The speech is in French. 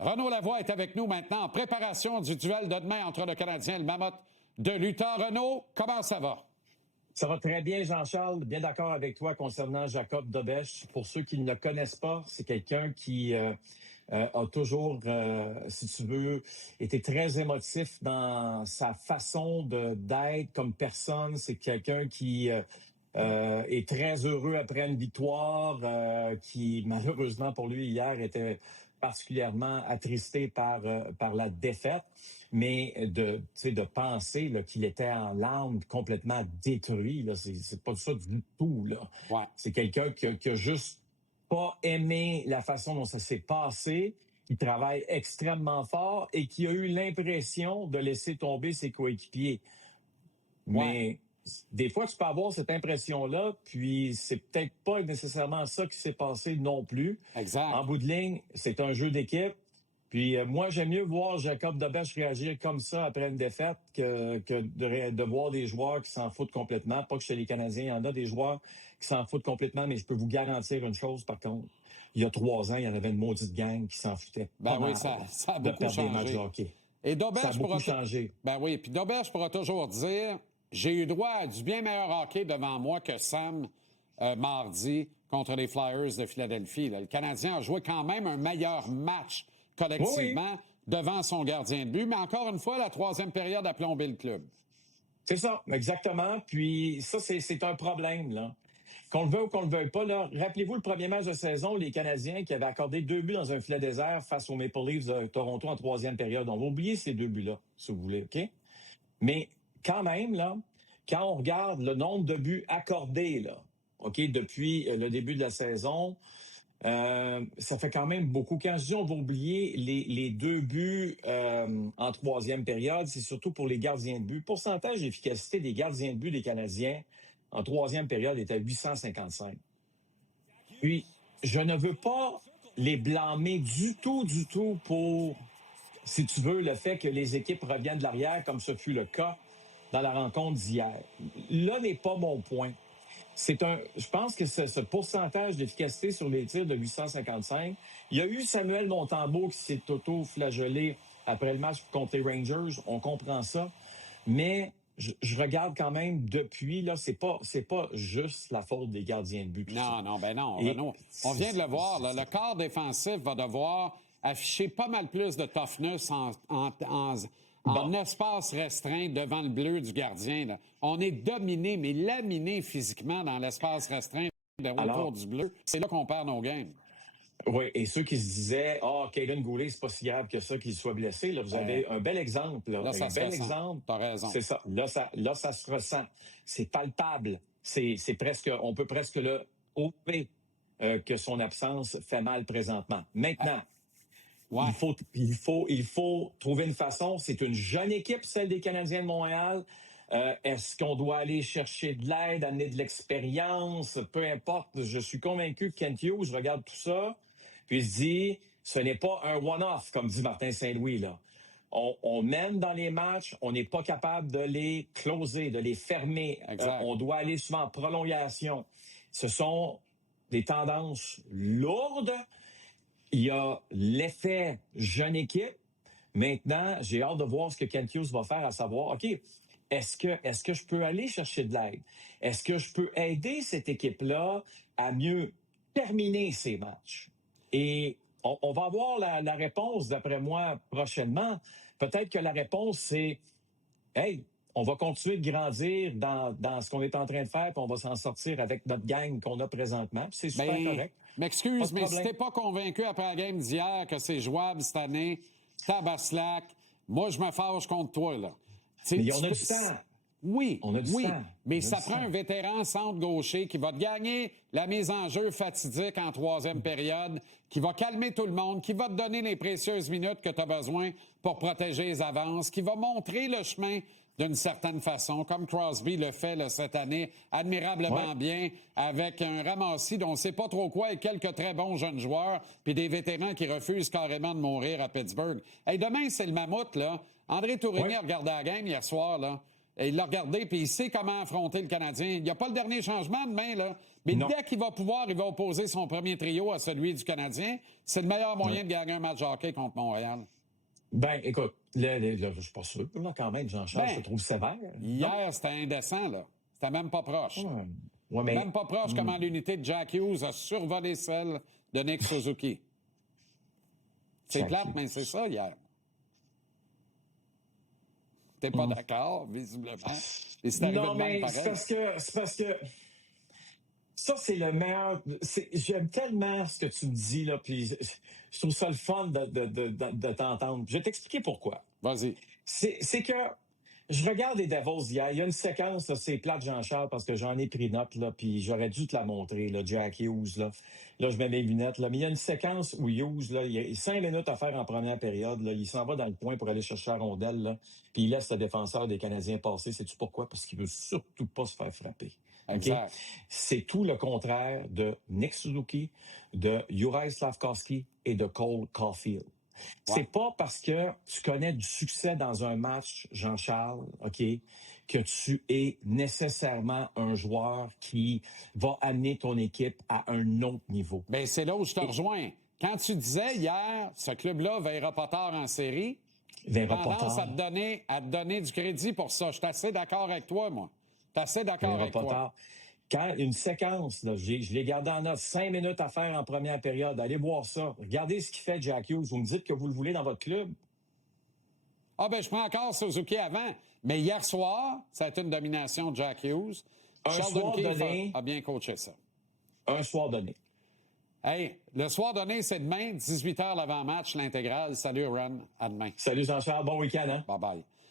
Renaud Lavoie est avec nous maintenant en préparation du duel de demain entre le Canadien et le Mammoth de l'Utah. Renaud, comment ça va? Ça va très bien, Jean-Charles. Bien d'accord avec toi concernant Jacob Dobeš. Pour ceux qui ne le connaissent pas, c'est quelqu'un qui a toujours, si tu veux, été très émotif dans sa façon d'être comme personne. C'est quelqu'un qui est très heureux après une victoire, qui malheureusement pour lui hier était particulièrement attristé par la défaite, mais de penser là, qu'il était en larmes complètement détruit, là, c'est pas ça du tout. Là. Ouais. C'est quelqu'un qui a juste pas aimé la façon dont ça s'est passé, qui travaille extrêmement fort et qui a eu l'impression de laisser tomber ses coéquipiers. Mais des fois, tu peux avoir cette impression-là, puis c'est peut-être pas nécessairement ça qui s'est passé non plus. Exact. En bout de ligne, c'est un jeu d'équipe. Puis moi, j'aime mieux voir Jacob Dobeš réagir comme ça après une défaite que de voir des joueurs qui s'en foutent complètement. Pas que chez les Canadiens, il y en a des joueurs qui s'en foutent complètement, mais je peux vous garantir une chose, par contre. Il y a 3 ans, il y en avait une maudite gang qui s'en foutait. Ben oui, ça a beaucoup changé. Des matchs de hockey. Et Dobeš ça a beaucoup changé. Ben oui, puis Dobeš pourra toujours dire... J'ai eu droit à du bien meilleur hockey devant moi que Sam mardi contre les Flyers de Philadelphie. Là. Le Canadien a joué quand même un meilleur match collectivement devant son gardien de but, mais encore une fois, la 3e période a plombé le club. C'est ça, exactement. Puis ça, c'est un problème, là. Qu'on le veuille ou qu'on le veuille pas, là, rappelez-vous le premier match de saison, les Canadiens qui avaient accordé 2 buts dans un filet désert face aux Maple Leafs de Toronto en 3e période. On va oublier ces 2 buts-là, si vous voulez, OK? Mais quand même, là, quand on regarde le nombre de buts accordés, là, OK, depuis le début de la saison, ça fait quand même beaucoup. Quand je dis on va oublier les 2 buts en 3e période, c'est surtout pour les gardiens de but. Le pourcentage d'efficacité des gardiens de but des Canadiens en 3e période est à 855. Puis, je ne veux pas les blâmer du tout pour, si tu veux, le fait que les équipes reviennent de l'arrière, comme ce fut le cas dans la rencontre d'hier. Là n'est pas mon point. Je pense que ce pourcentage d'efficacité sur les tirs de 855, il y a eu Samuel Montembeault qui s'est auto-flagellé après le match contre les Rangers. On comprend ça. Mais je regarde quand même depuis, là, c'est pas juste la faute des gardiens de but. Non. On vient de le voir, là, le corps défensif va devoir afficher pas mal plus de toughness en espace restreint devant le bleu du gardien. Là. On est dominé, mais laminé physiquement dans l'espace restreint autour du bleu. C'est là qu'on perd nos games. Oui, et ceux qui se disaient « Kaiden Goulet, c'est pas si grave que ça qu'il soit blessé », là, vous avez un bel exemple. Là ça un se bel ressent. exemple. T'as raison. C'est ça. Là, ça se ressent. C'est palpable. C'est presque, on peut presque le ôter que son absence fait mal présentement. Maintenant, il faut trouver une façon. C'est une jeune équipe, celle des Canadiens de Montréal. Est-ce qu'on doit aller chercher de l'aide, amener de l'expérience? Peu importe. Je suis convaincu que Kent Hughes regarde tout ça, puis il se dit, ce n'est pas un one-off, comme dit Martin Saint-Louis, là. On mène dans les matchs, on n'est pas capable de les closer, de les fermer. On doit aller souvent en prolongation. Ce sont des tendances lourdes. Il y a l'effet jeune équipe. Maintenant, j'ai hâte de voir ce que Kent Hughes va faire, à savoir, OK, est-ce que je peux aller chercher de l'aide? Est-ce que je peux aider cette équipe-là à mieux terminer ses matchs? Et on va avoir la réponse, d'après moi, prochainement. Peut-être que la réponse, c'est « Hey, on va continuer de grandir dans ce qu'on est en train de faire, puis on va s'en sortir avec notre gang qu'on a présentement. » C'est super correct. M'excuse, mais si t'es pas convaincu après la game d'hier que c'est jouable cette année, tabaslac, moi, je me fâche contre toi, là. Mais on a du temps. Oui, on a du temps. Mais ça prend un vétéran centre-gaucher qui va te gagner la mise en jeu fatidique en 3e période, qui va calmer tout le monde, qui va te donner les précieuses minutes que tu as besoin pour protéger les avances, qui va montrer le chemin d'une certaine façon, comme Crosby le fait là, cette année admirablement bien, avec un ramassis dont on ne sait pas trop quoi et quelques très bons jeunes joueurs, puis des vétérans qui refusent carrément de mourir à Pittsburgh. Hey, demain, c'est le Mammouth, là. André Tourigny a regardé la game hier soir, là. Et il l'a regardé, puis il sait comment affronter le Canadien. Il n'y a pas le dernier changement demain, là. Mais Non. dès qu'il va pouvoir, il va opposer son premier trio à celui du Canadien. C'est le meilleur moyen de gagner un match de hockey contre Montréal. Ben, écoute, là, je suis pas sûr, là, quand même, Jean-Charles, je te trouve sévère. Hier, c'était indécent, là. C'était même pas proche. Ouais, mais... Même pas proche comment l'unité de Jack Hughes a survolé celle de Nick Suzuki. C'est plate, mais c'est ça, hier. T'es pas d'accord, visiblement. Et c'est arrivé Non, de mais même c'est pareil. parce que ça, c'est le meilleur. J'aime tellement ce que tu me dis, là, puis je trouve ça le fun de t'entendre. Je vais t'expliquer pourquoi. Vas-y. C'est que je regarde les Devils hier. Il y a une séquence, là, c'est plate, Jean-Charles, parce que j'en ai pris note, là, puis j'aurais dû te la montrer, là, Jack Hughes, là. Là, je mets mes lunettes, là. Mais il y a une séquence où Hughes, là, il y a 5 minutes à faire en première période, là. Il s'en va dans le coin pour aller chercher la rondelle, là. Puis il laisse le défenseur des Canadiens passer. Sais-tu pourquoi? Parce qu'il veut surtout pas se faire frapper. Exact. Okay? C'est tout le contraire de Nick Suzuki, de Juraj Slafkovský et de Cole Caulfield. C'est pas parce que tu connais du succès dans un match, Jean-Charles, OK, que tu es nécessairement un joueur qui va amener ton équipe à un autre niveau. Bien, c'est là où je te rejoins. Quand tu disais hier, ce club-là verra pas tard en série, tendance à te donner du crédit pour ça. Je suis assez d'accord avec toi, moi. Je suis assez d'accord avec toi. Quand une séquence, là, je l'ai gardé en note, 5 minutes à faire en première période. Allez voir ça. Regardez ce qu'il fait, Jack Hughes. Vous me dites que vous le voulez dans votre club. Ah, ben je prends encore Suzuki avant. Mais hier soir, ça a été une domination de Jack Hughes. Sheldon Keefe a bien coaché ça. Un soir donné. Hey, le soir donné, c'est demain, 18h l'avant-match, l'intégrale. Salut, Ron. À demain. Salut, Jean-Charles. Bon week-end, hein? Bye-bye.